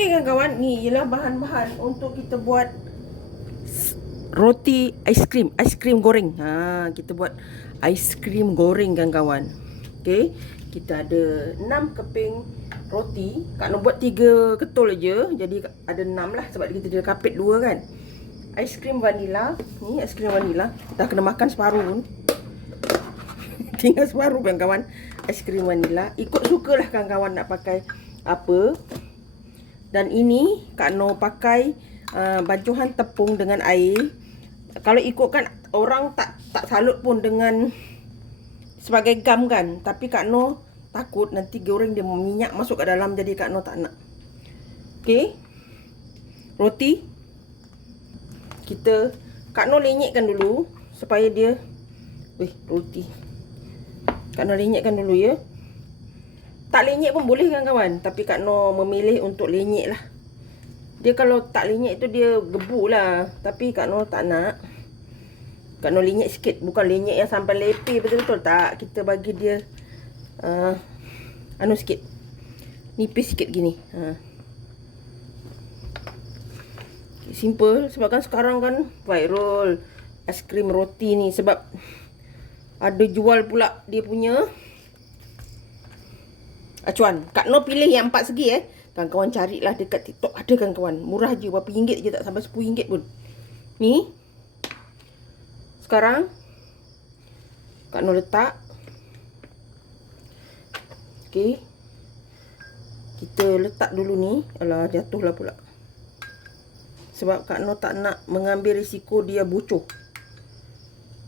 Okey kan kawan, ni ialah bahan-bahan untuk kita buat roti aiskrim goreng. Kita buat aiskrim goreng kan kawan. Okey, kita ada 6 keping roti. Kak nak buat 3 ketul aja, jadi ada 6 lah sebab kita ada kapit 2 kan. Aiskrim vanila, ni aiskrim vanila. Dah kena makan separuh pun. Tinggal separuh kan kawan. Aiskrim vanila, ikut sukalah kan kawan nak pakai apa. Dan ini Kak Noh pakai bancuhan tepung dengan air. Kalau ikutkan orang tak salut pun dengan sebagai gam kan. Tapi Kak Noh takut nanti goreng dia minyak masuk ke dalam, jadi Kak Noh tak nak. Okey. Roti kita Kak Noh lenyekkan dulu supaya dia roti. Kak Noh lenyekkan dulu ya. Tak lenyek pun boleh kan kawan, tapi Kak Noh memilih untuk lenyek lah. Dia kalau tak lenyek tu dia gebu lah, tapi Kak Noh tak nak. Kak Noh lenyek sikit, bukan lenyek yang sampai lepeh betul-betul, tak. Kita bagi dia sikit, nipis sikit gini. Simple, sebab kan sekarang kan viral aiskrim roti ni, sebab ada jual pula dia punya acuan. Kak Noh pilih yang 4 segi kawan-kawan, carilah dekat TikTok, ada kan kawan, murah je, berapa ringgit je, tak sampai RM10 pun. Ni sekarang Kak Noh letak. Okey, kita letak dulu ni. Alah, jatuhlah pula, sebab Kak Noh tak nak mengambil risiko dia bocor.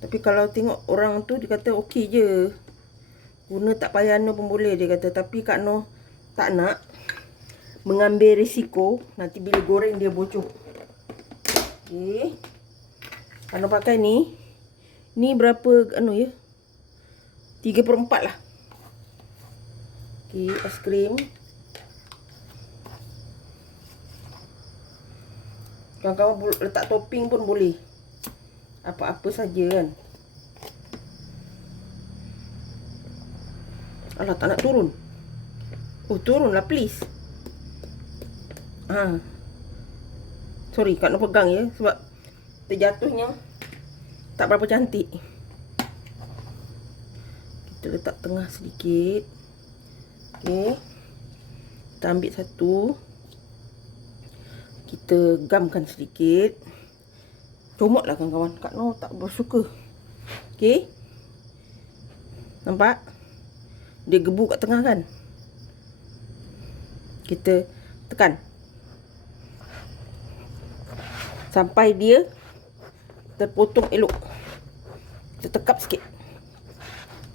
Tapi kalau tengok orang tu, dia kata okey je, guna tak payah pun boleh, dia kata. Tapi Kak Noh tak nak mengambil risiko nanti bila goreng dia bocor. Okey, Kak Noh pakai ni. Ni berapa ya, 3/4 lah. Okey, aiskrim. Kawan-kawan letak topping pun boleh, apa-apa saja kan. Alah, tak nak turun. Turunlah please. Sorry, Kak Noh pegang ya, sebab terjatuhnya tak berapa cantik. Kita letak tengah sedikit. Okey, kita ambil satu, kita gamkan sedikit. Comot lah kawan-kawan, Kak Noh tak bersuka. Okey, nampak dia gebu kat tengah kan. Kita tekan sampai dia terpotong elok. Kita tekap sikit.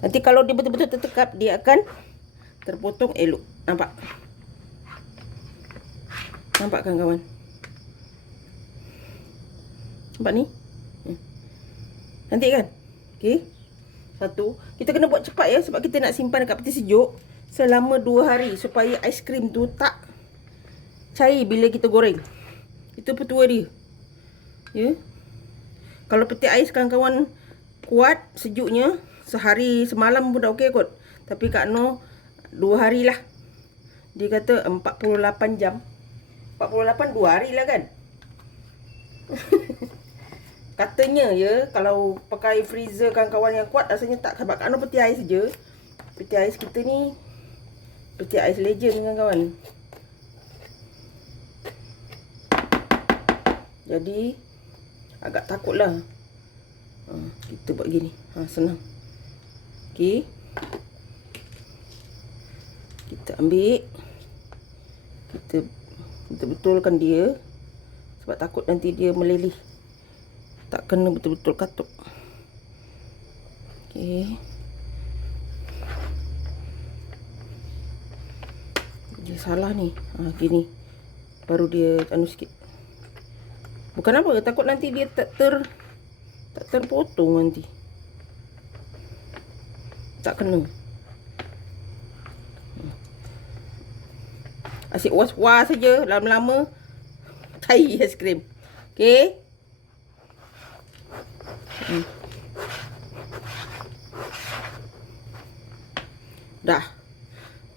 Nanti kalau dia betul-betul tertekap, dia akan terpotong elok. Nampak? Nampak kan kawan? Nampak ni? Cantik kan? Okey. Satu, kita kena buat cepat ya, sebab kita nak simpan dekat peti sejuk selama 2 hari supaya aiskrim tu tak cair bila kita goreng. Itu petua dia. Ya. Kalau peti ais kawan-kawan kuat sejuknya, sehari semalam pun dah okey kot. Tapi Kak Noh 2 hari lah. Dia kata 48 jam. 48 2 hari lah kan. Katanya ya, kalau pakai freezer kawan-kawan yang kuat, rasanya tak. Sebab Kak Noh peti ais je. Peti ais kita ni peti ais legend kawan-kawan. Jadi agak takut lah. Kita buat gini. Senang. Okey, kita ambil, kita betul-betulkan dia, sebab takut nanti dia meleleh, tak kena betul-betul katuk. Okey, dia salah ni. Gini baru dia sikit. Bukan apa, takut nanti dia tak terpotong nanti. Tak kena. Asyik was-was saja, lama-lama tai aiskrim. Okey. Dah.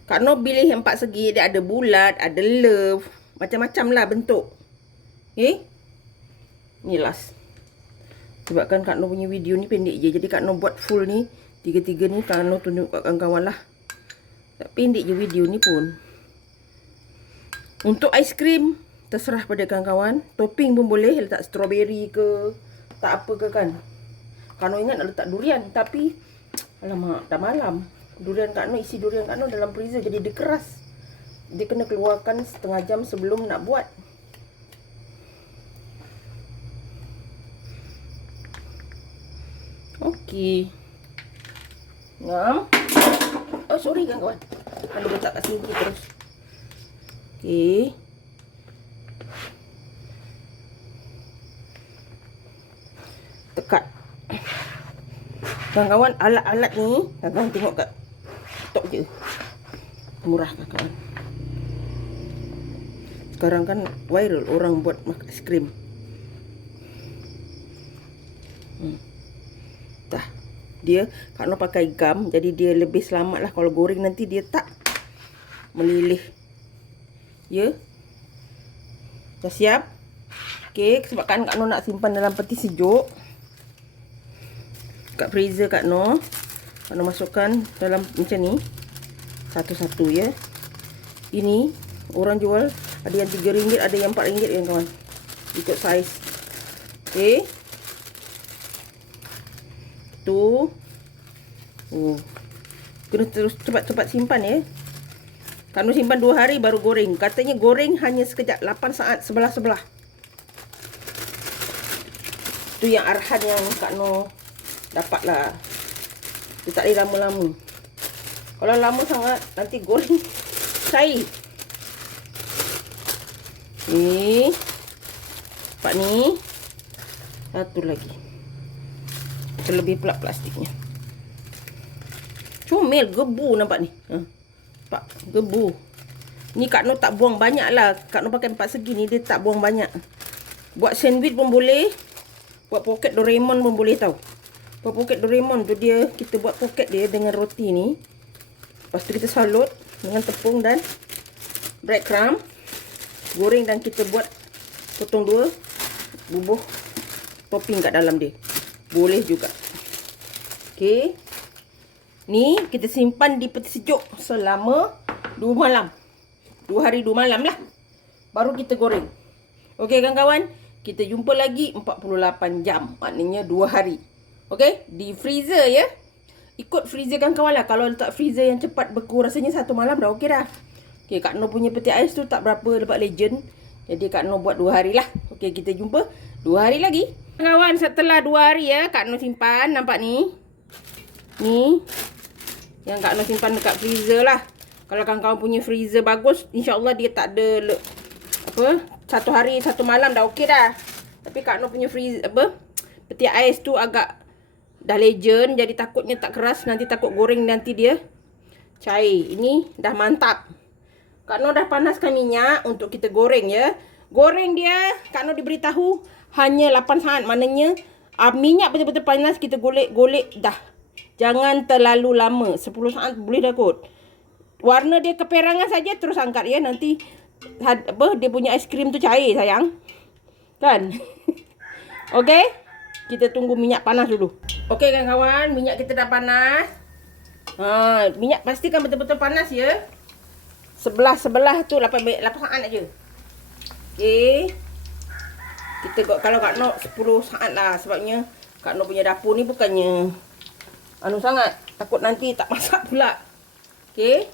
Kak Noh pilih yang 4 segi. Dia ada bulat, ada love, macam-macam lah bentuk. Okay. Ni last. Sebabkan Kak Noh punya video ni pendek je. Jadi Kak Noh buat full ni. Tiga-tiga ni Kak Noh tunjuk kat kawan-kawan lah. Tak pendek je video ni pun. Untuk aiskrim, terserah pada kawan-kawan. Topping pun boleh. Letak strawberry ke. Tak apa ke kan. Kak Noh ingat nak letak durian. Tapi, alamak, dah malam. Durian Kak Noh, isi durian Kak Noh dalam freezer. Jadi dia keras. Dia kena keluarkan setengah jam sebelum nak buat. Okey. Ngam. Oh, sorry kawan-kawan. Kalau letak kat sini terus. Okey. Tekat. Kawan-kawan, alat-alat ni, kawan-kawan tengok kat TikTok je. Murah kawan-kawan. Sekarang kan viral orang buat aiskrim. Dah. Dia Kak Noh pakai gam, jadi dia lebih selamat lah. Kalau goreng nanti dia tak meleleh. Ya. Dah siap. Okey, sebabkan Kak Noh nak simpan dalam peti sejuk. Kat freezer Kak Noh masukkan dalam macam ni. Satu-satu ya. Ini orang jual ada yang RM3, ada yang RM4 ya kawan. Ikut saiz. Okey. Tu. Oh. Kena terus cepat-cepat simpan ya. Kak Noh simpan 2 hari baru goreng. Katanya goreng hanya sekejap, 8 saat sebelah-sebelah. Tu yang arahan yang Kak Noh dapat lah. Dia tak boleh lama-lama. Kalau lama sangat nanti goreng cair. Ni. Pak ni. Satu lagi. Terlebih pula plastiknya. Comel, gebu nampak ni. Pak, gebu. Ni Kak Noh tak buang banyak lah. Kak Noh pakai 4 segi ni, dia tak buang banyak. Buat sandwich pun boleh. Buat poket Doraemon pun boleh tau. Buat poket Doraemon tu dia, kita buat poket dia dengan roti ni. Lepas tu kita salut dengan tepung dan breadcrumb. Goreng dan kita buat potong 2. Bubuh topping kat dalam dia. Boleh juga. Okey. Ni kita simpan di peti sejuk selama 2 malam. 2 hari 2 malam lah. Baru kita goreng. Okey kawan-kawan. Kita jumpa lagi 48 jam. Maknanya 2 hari. Okey. Di freezer ya. Ikut freezer kawan-kawan lah. Kalau letak freezer yang cepat beku rasanya 1 malam dah okey dah. Okey. Kak Noh punya peti ais tu tak berapa lebat legend. Jadi Kak Noh buat 2 hari lah. Okey. Kita jumpa 2 hari lagi. Kawan, setelah 2 hari ya, Kak Noh simpan. Nampak ni? Ni. Yang Kak Noh simpan dekat freezer lah. Kalau kawan-kawan punya freezer bagus, insyaAllah dia tak ada apa, 1 hari 1 malam dah okey dah. Tapi Kak Noh punya freezer apa, peti ais tu agak dah legend. Jadi takutnya tak keras. Nanti takut goreng nanti dia cair. Ini dah mantap. Kak Noh dah panaskan minyak untuk kita goreng ya. Goreng dia, Kak Noh diberitahu hanya 8 saat. Maknanya minyak betul-betul panas, kita golek-golek dah. Jangan terlalu lama. 10 saat boleh dah kot. Warna dia keperangan saja terus angkat ya. Nanti apa, dia punya aiskrim tu cair sayang. Kan? Okey. Kita tunggu minyak panas dulu. Okey kan kawan, minyak kita dah panas. Minyak pastikan betul-betul panas ya. Sebelah tu 8 saat aja. Okey. Kita kalau Kak Noh 10 saat lah. Sebabnya Kak Noh punya dapur ni bukannya sangat. Takut nanti tak masak pula. Okey.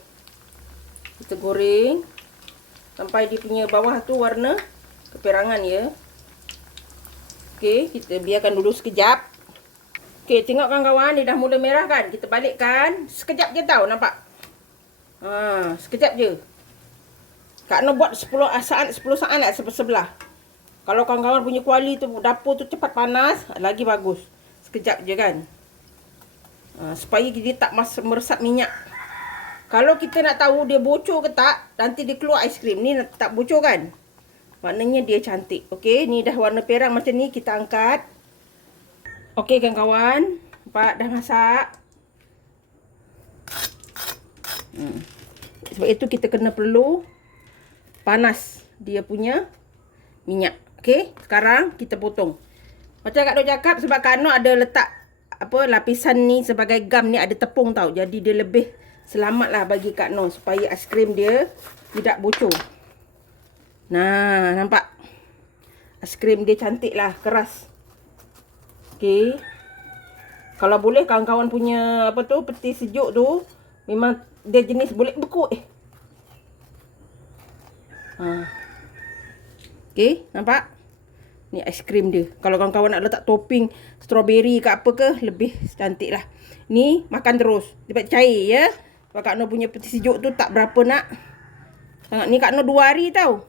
Kita goreng sampai dia punya bawah tu warna keperangan ya. Okey, kita biarkan dulu sekejap. Okey, tengok kawan-kawan, dia dah mula merah kan? Kita balikkan. Sekejap je tau, nampak? Sekejap je. Kak Noh buat 10 saat lah sebelah. Kalau kawan-kawan punya kuali tu, dapur tu cepat panas, lagi bagus. Sekejap je kan? Supaya dia tak meresap minyak. Kalau kita nak tahu dia bocor ke tak, nanti dia keluar aiskrim. Ni tak bocor kan? Maknanya dia cantik. Okey, ni dah warna perang macam ni, kita angkat. Okey kawan-kawan, nampak dah masak. Sebab itu kita kena perlu panas dia punya minyak. Okey, sekarang kita potong. Macam Kak Noh cakap, sebab Kak Noh ada letak apa lapisan ni sebagai gam ni, ada tepung tau. Jadi dia lebih selamat lah bagi Kak Noh, supaya aiskrim dia tidak bocor. Nah, nampak? Aiskrim dia cantik lah, keras. Okey. Kalau boleh kawan-kawan punya apa tu, peti sejuk tu, memang dia jenis boleh beku. Okey, nampak? Ni aiskrim dia. Kalau kawan-kawan nak letak topping strawberry ke apa ke, lebih cantik lah. Ni makan terus. Dia cair ya. Sebab Kak Noh punya peti sejuk tu tak berapa nak. Sangat ni Kak Noh 2 hari tau.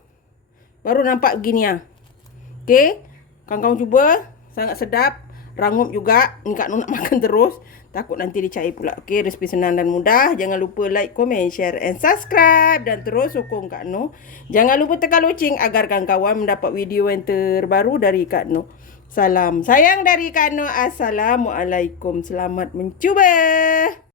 Baru nampak begini lah. Okey. Kawan-kawan cuba. Sangat sedap. Rangup juga. Ni Kak Noh nak makan terus. Takut nanti dia cair pula. Okey, resipi senang dan mudah. Jangan lupa like, komen, share and subscribe. Dan terus sokong Kak Noh. Jangan lupa tekan loceng agar kawan-kawan mendapat video yang terbaru dari Kak Noh. Salam sayang dari Kak Noh. Assalamualaikum. Selamat mencuba.